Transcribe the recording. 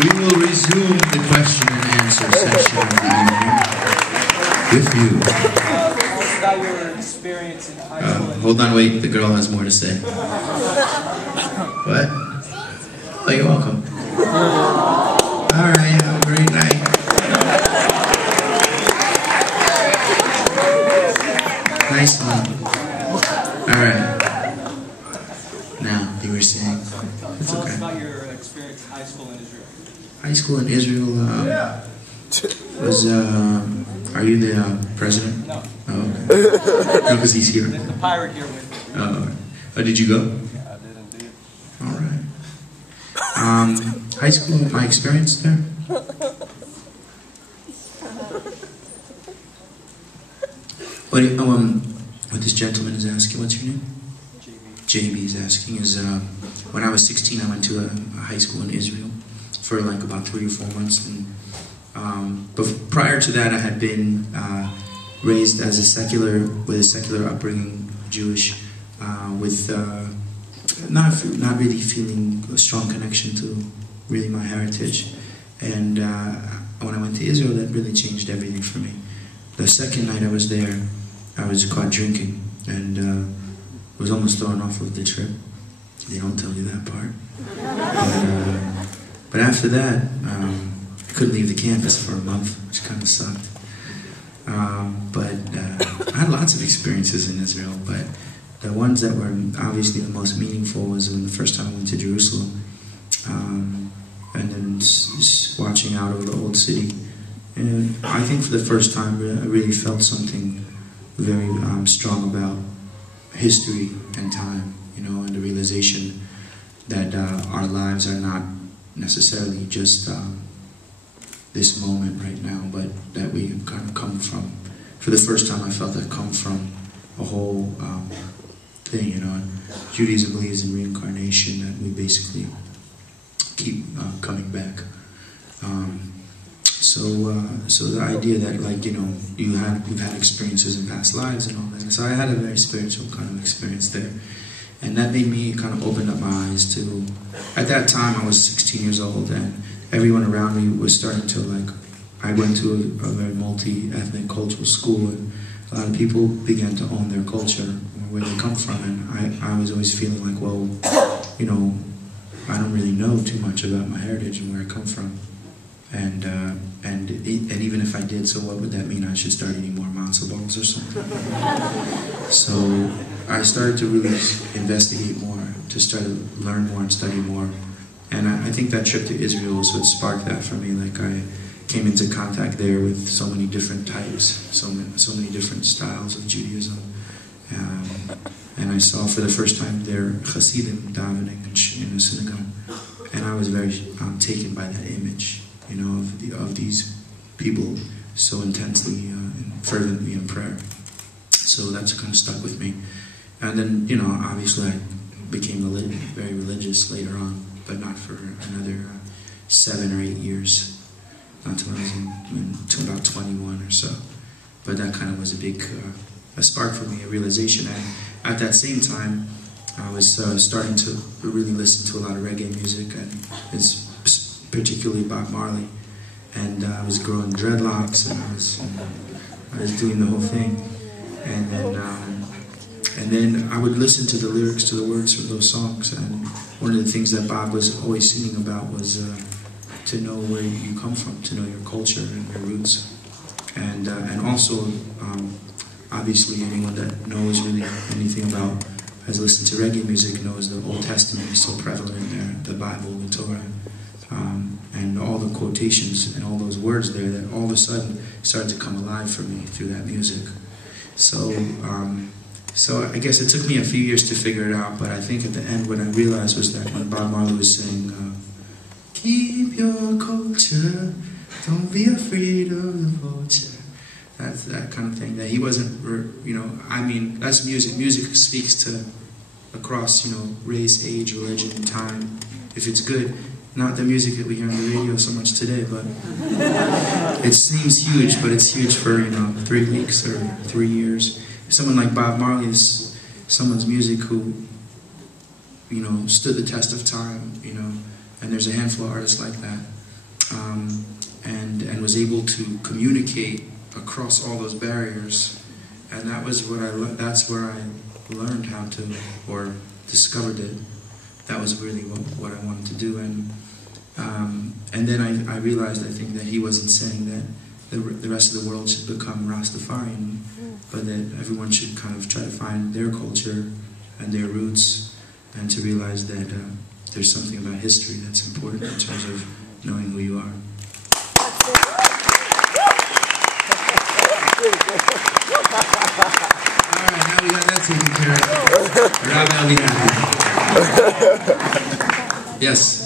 We will resume the question and answer session of the evening with you. About your experience in high school. Hold on, wait. The girl has more to say. What? Oh, you're welcome. All right. Have a great night. Nice one. All right. Now, you were saying. It's Tell okay. us about your experience in high school in Israel. High school in Israel was, are you the president? No. Oh, okay. No, because he's here. There's the pirate here with me. Oh, did you go? I did indeed. All right. High school, my experience there? What this gentleman is asking, what's your name? JB is asking is, when I was 16, I went to a high school in Israel for like about 3 or 4 months. And but prior to that, I had been raised as with a secular upbringing, Jewish, with not really feeling a strong connection to really my heritage. And when I went to Israel, that really changed everything for me. The second night I was there, I was caught drinking and was almost thrown off of the trip. They don't tell you that part. But after that, I couldn't leave the campus for a month, which kind of sucked. But I had lots of experiences in Israel, but the ones that were obviously the most meaningful was when the first time I went to Jerusalem, and then just watching out over the old city. And I think for the first time I really felt something very strong about history and time, you know, and the realization that our lives are not necessarily just this moment right now, but that we kind of come from, for the first time I felt that come from a whole thing, you know. Judaism believes in reincarnation, that we basically keep coming back. So the idea that, like, you know, you've had experiences in past lives and all that. So I had a very spiritual kind of experience there. And that made me kind of open up my eyes to, at that time I was 16 years old and everyone around me was starting to, like, I went to a very multi-ethnic cultural school and a lot of people began to own their culture, where they come from, and I was always feeling like, well, you know, I don't really know too much about my heritage and where I come from. And even if I did, so what would that mean? I should start eating more matzo balls or something? So I started to really investigate more, to start to learn more and study more. And I think that trip to Israel was what sparked that for me. Like, I came into contact there with so many different types, so many different styles of Judaism. And I saw for the first time there Hasidim davening in a synagogue. And I was very taken by that image, you know, of these people so intensely and fervently in prayer. So that's kind of stuck with me. And then, you know, obviously I became very religious later on, but not for another 7 or 8 years, until I was until about 21 or so. But that kind of was a big a spark for me, a realization. And at that same time, I was starting to really listen to a lot of reggae music, and it's particularly Bob Marley. And I was growing dreadlocks, and I was doing the whole thing. And then I would listen to the lyrics, to the words from those songs. And one of the things that Bob was always singing about was to know where you come from, to know your culture and your roots. And also, obviously, anyone that knows really anything about, has listened to reggae music, knows the Old Testament is so prevalent in there, the Bible, the Torah, and all the quotations and all those words there that all of a sudden started to come alive for me through that music. So I guess it took me a few years to figure it out, but I think at the end what I realized was that when Bob Marley was saying, keep your culture, don't be afraid of the vulture. That's that kind of thing, that he wasn't, you know, I mean, that's music. Music speaks to across, you know, race, age, religion, time. If it's good, not the music that we hear on the radio so much today, but it seems huge, but it's huge for, you know, 3 weeks or 3 years. Someone like Bob Marley is someone's music who, you know, stood the test of time, you know, and there's a handful of artists like that. was able to communicate across all those barriers, and that was what that's where I learned how to, or discovered it. That was really what I wanted to do, and then I realized, I think, that he wasn't saying that the rest of the world should become Rastafarian, but that everyone should kind of try to find their culture and their roots, and to realize that there's something about history that's important in terms of knowing who you are. Alright, now we got that taken care of. Rob, I'll be happy. Yes.